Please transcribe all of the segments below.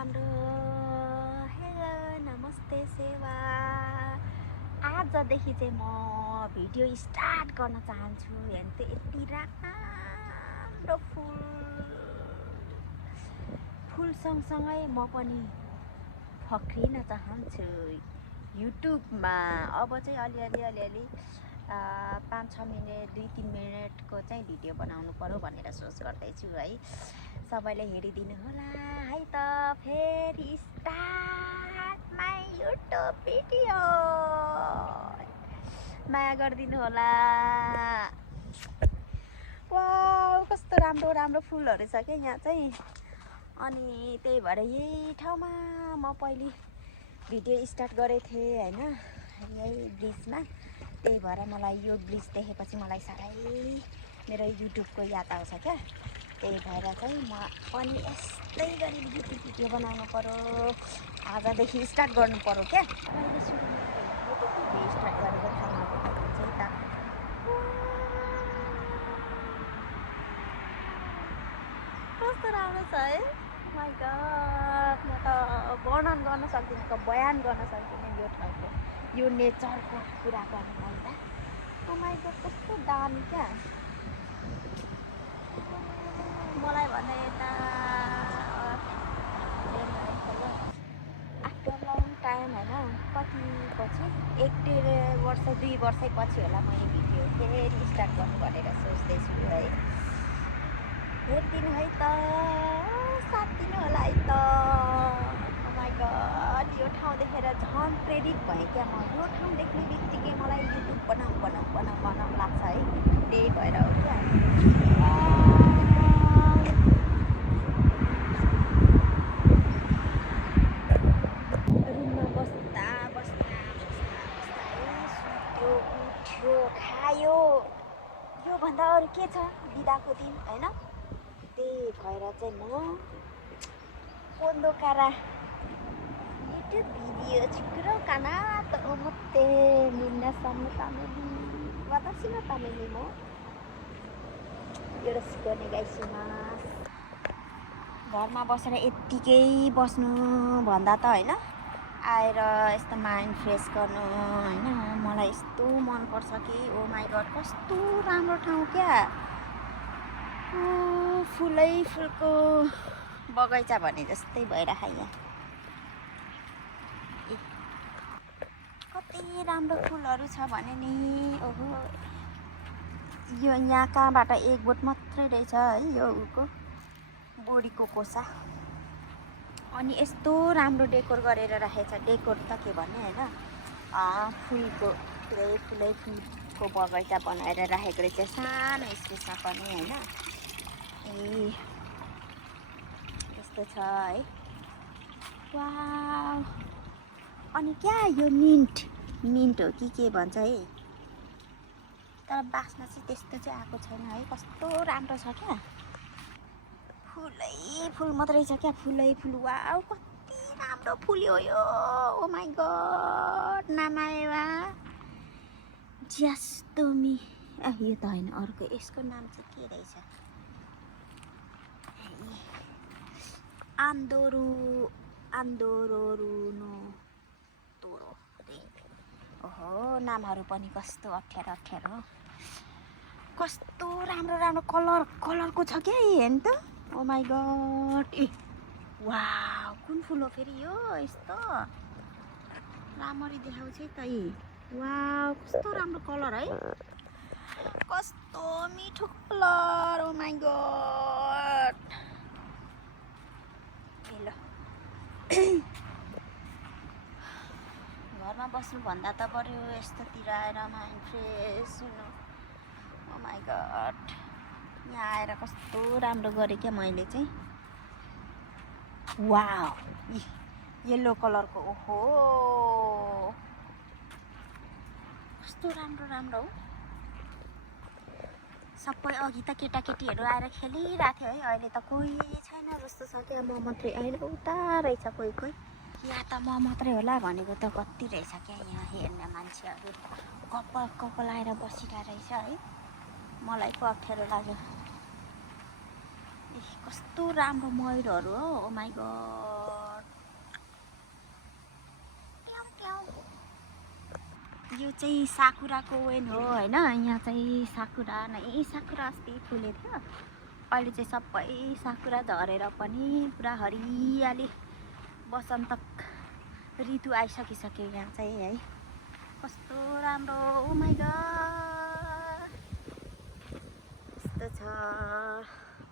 राम्रो हेलो नमस्ते सेवा आजदेखि चाहिँ म भिडियो स्टार्ट गर्न चाहन्छु हेर्नु यति राम्रो फुल सँगसँगै म पनि फक्रिन चाहन्छु युट्युबमा। अब चाहिँ अलिअलि 5-6 मिनट 2-3 मिनटको चाहिँ भिडियो बनाउनु पर्यो भनेर सोच गर्दैछु है। सबैले हेरिदिनु होला है त। फेरि स्टार्ट माई युट्युब भिडियो माया गरिदिनु होला। वाउ कस्तो राम्रो राम्रो फुलहरू छ क्या यहाँ चाहिँ। अनि त्यही भएर यही ठाउँमा म पहिले भिडियो स्टार्ट गरेको थिएँ होइन, यही ब्रिजमा। त्यही भएर मलाई यो ब्रिज देखेपछि मलाई साह्रै मेरो युट्युबको याद आउँछ क्या। त्यही भएर चाहिँ म पनि यस्तै गरी युट्युब भिडियो बनाउनु पर्यो। आजदेखि स्टार्ट गर्नु पर्यो क्या। मैले सुरुमा युट्युब भिडियो स्टार्ट गरेको ठाउँमा चाहिँ त कस्तो राम्रो छ है। माइ गड म त वर्णन गर्न सक्दिनँ, बयान गर्न सक्दिनँ यो ठाउँको, यो नेचरको कुरा गर्नुपर्दा। ओ माइ गड कस्तो दामी क्या। मलाई भने यता आफ्टर लङ टाइम होइन, कति पछि 1-1.5 वर्ष 2 वर्षपछि होला मैले भिडियो फेरि स्टार्ट गर्नु भनेर सोच्दैछु है। हेरिदिनु है त, साथ दिनु होला है त। ओ माइ गड यो ठाउँ देखेर झन् प्रेरित भएँ क्या म। यो ठाउँ देख्ने बित्तिकै मलाई युट्युब बनाउँ लाग्छ है। त्यही भएर हो क्या। रुममा बस्दा सुत्यो उठ्यो खायो, योभन्दा अरू के छ बिदाको दिन होइन। त्यही भएर चाहिँ म कोन्दोकारा युट्युब भिडियो चिक्रो काना त ओमते मिन्नासन तामेली वातासी न तामेली म योरस्को नेगाइसिमास। घरमा बसेर यत्तिकै बस्नु भन्दा त होइन, आएर यस्तो माइन्ड फ्रेस गर्नु होइन, मलाई यस्तो मनपर्छ कि। ओ माइ गड कस्तो राम्रो ठाउँ क्या। फुलै फुलको बगैँचा भने जस्तै भइरहेको यहाँ। कति राम्रो फुलहरू छ भने नि। ओहो यो यहाँ कहाँबाट 1 बोट मात्रै रहेछ है यो उको बोडीको कोसा। अनि यस्तो राम्रो डेकोर गरेर राखेको छ। डेकोर त के भन्ने होइन, फुलको फुलै फुलको बगैँचा बनाएर राखेको रहेछ सानो स्पेसमा पनि होइन। ए यस्तो छ है। वाउ अनि क्या यो मिन्ट हो कि के भन्छ है, तर बास्ना चाहिँ त्यस्तो चाहिँ आएको छैन है। कस्तो राम्रो छ क्या। फुलै फुल मात्रै छ क्या, फुलै फुल। वाउ कति राम्रो फुल्यो यो। ओ माइ गड नामाएवा ज्यास्तोमी यो त होइन अर्को, यसको नाम चाहिँ के रहेछ, आन्दोरोरुनो तोरो रे। ओहो नामहरू पनि कस्तो अप्ठ्यारो। कस्तो राम्रो कलरको छ क्या हेर्नु त। ओ माइ गड ए वाउ कुन फुल हो फेरि यो, यस्तो राम्ररी देखाउँछ है त यी। वाउ कस्तो राम्रो कलर है, कस्तो मिठो कलर। ओ माइ गड ल घरमा बस्नुभन्दा त बरु यस्तोतिर आएर माइन्ड फ्रेस हुनु। ओ माइ गड यहाँ आएर कस्तो राम्रो गरेँ क्या मैले चाहिँ। वाउ येल्लो कलरको ओहो कस्तो राम्रो हो। सबै अघि त केटाकेटीहरू आएर खेलिरहेको थियो है, अहिले त कोही छैन जस्तो छ क्या। म मात्रै अहिले उता रहेछ कोही। यहाँ त म मात्रै होला भनेको त कति रहेछ क्या यहाँ हेर्ने मान्छेहरू। कपाल आएर बसिरहेको रहेछ है। मलाई पो अप्ठ्यारो लाग्यो। कस्तो राम्रो मयुरहरू हो। ओ माइ गड यो चाहिँ साकुराको वेन हो होइन। यहाँ चाहिँ साकुरा नै साकुरा अस्ति फुलेको थियो, अहिले चाहिँ सबै साकुरा झरेर पनि पुरा हरियाली वसन्त ऋतु आइसकिसक्यो यहाँ चाहिँ है। कस्तो राम्रो, ओ माइ गॉड यस्तो छ।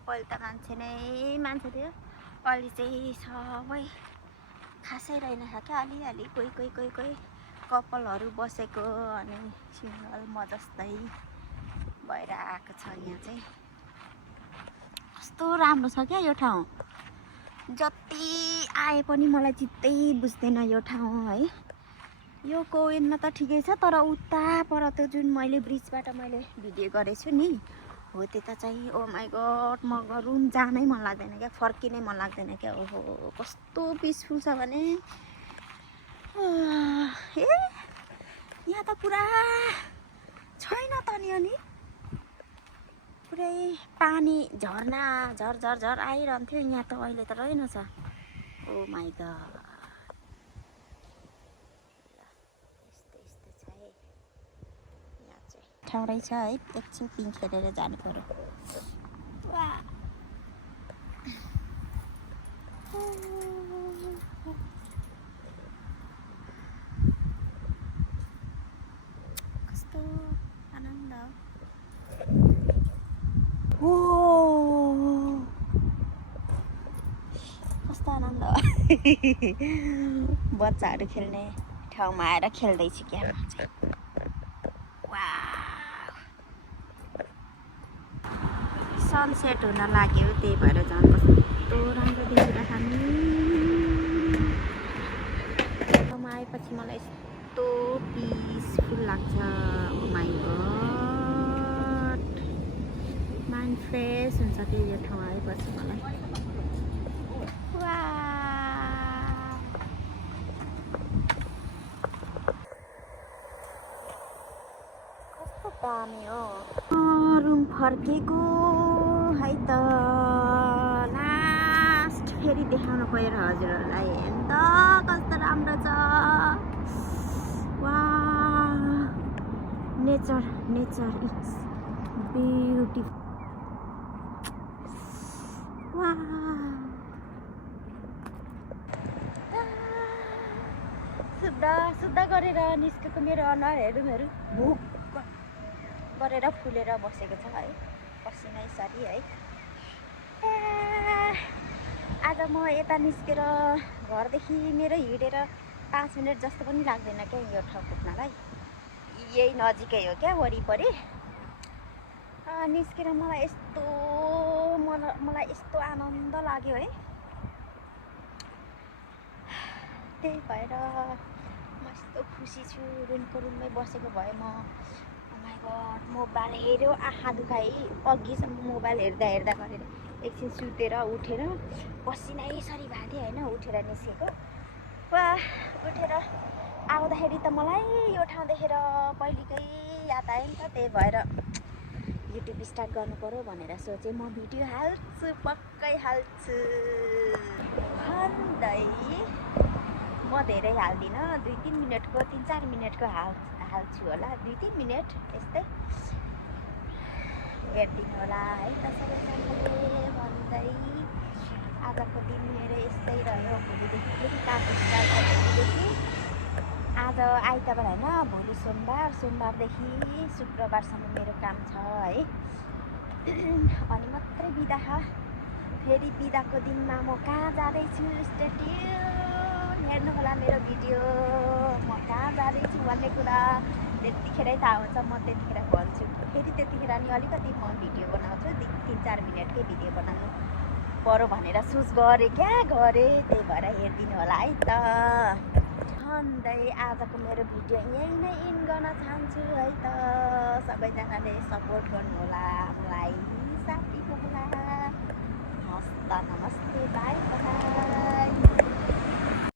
पहिले त मान्छे थियो, अहिले चाहिँ सबै खासै रहेनछ क्या, अलिअलि कोही कपालहरू बसेको अनि सिङ्गल म जस्तै भएर आएको छ। यहाँ चाहिँ कस्तो राम्रो छ क्या यो ठाउँ, जति आए पनि मलाई चित्तै बुझ्दैन यो ठाउँ है। यो कोवेनमा त ठिकै छ, तर उता पर त्यो जुन मैले ब्रिजबाट मैले भिडियो गरेको छु नि हो त्यता चाहिँ ओ माई गॉड म रुम जानै मन लाग्दैन क्या, फर्किनै मन लाग्दैन क्या। ओहो कस्तो पिसफुल छ भने ए यहाँ त पुरा छैन त नि, अनि पुरै पानी झर्ना झर आइरहन्थ्यो, यहाँ त अहिले त रहेनछ। ओ माई गॉड यस्तो छ है यहाँ चाहिँ। ठाउँ रहेछ है, एकछिन पिङ खेलेर जानु पर्यो। कस्तो आनन्द हो, कस्तो आनन्द बच्चाहरू खेल्ने ठाउँमा आएर खेल्दैछु क्या म चाहिँ। सनसेट हुन लाग्यो, त्यही भएर झन् कस्तो राम्रो देखिरहेको नि। ठाउँमा आएपछि मलाई यस्तो पिसफुल लाग्छ, ओ माई गॉड माइन्ड फ्रेस हुन्छ कि यो ठाउँ आएपछि मलाई। कस्तो दामी हो। रुम फर्केको है त, लास्ट फेरि देखाउनु पऱ्यो हजुरहरूलाई। हेर्नु त कस्तो राम्रो छ, वाह नेचर इट्स ब्युटिफुल। वाह शुद्ध गरेर निस्केको मेरो अनुहार भुक गरेर फुलेर बसेको छ है, पसिनै सरी है। आज म यता निस्केर घरदेखि मेरो हिँडेर 5 मिनट जस्तो पनि लाग्दैन क्या यो ठाउँ पुग्नलाई, यही नजिकै हो क्या वरिपरि। निस्केर मलाई यस्तो आनन्द लाग्यो है, त्यही भएर म यस्तो खुसी छु। रुममै बसेको भए म मोबाइल हेऱ्यो आँखा दुखाइ, अघिसम्म मोबाइल हेर्दा गरेर एकछिन सुतेर उठेर पसिनै सरी भएको थियो होइन, उठेर निस्केको। उठेर आउँदाखेरि त मलाई यो ठाउँ देखेर पहिलेकै याद आयो नि त, त्यही भएर युट्युब स्टार्ट गर्नु पर्यो भनेर सोचेँ। म भिडियो हाल्छु, पक्कै हाल्छु। खन्दै म धेरै हाल्दिनँ, 2-3 मिनटको 3-4 मिनटको हाल्छु होला, 2-3 मिनट यस्तै। हेरिदिनु होला है त सबैजनाले भन्दै। आजको दिन मेरो यस्तै रह्यो, भोलिदेखि फेरि काम स्टार्ट भोलिदेखि। आज आइतबार होइन, भोलि सोमबारदेखि शुक्रबारसम्म मेरो काम छ है, अनि मात्रै बिदा। फेरि बिदाको दिनमा म कहाँ जाँदैछु, स्टे ट्युन हेर्नु होला मेरो भिडियो। म कहाँ जाँदैछु भन्ने कुरा त्यतिखेरै थाहा हुन्छ, म त्यतिखेर भन्छु। फेरि त्यतिखेर नि अलिकति म भिडियो बनाउँछु, 3-4 मिनटकै भिडियो बनाउनु पर्यो भनेर सोच गरेँ, त्यही भएर हेरिदिनु होला है त। भन्दै आजको मेरो भिडियो यहीँ नै इन गर्न चाहन्छु है त। सबैजनाले सपोर्ट गर्नु होला मलाई, साथी पुग्ला। हस्त नमस्ते, बाई बाई।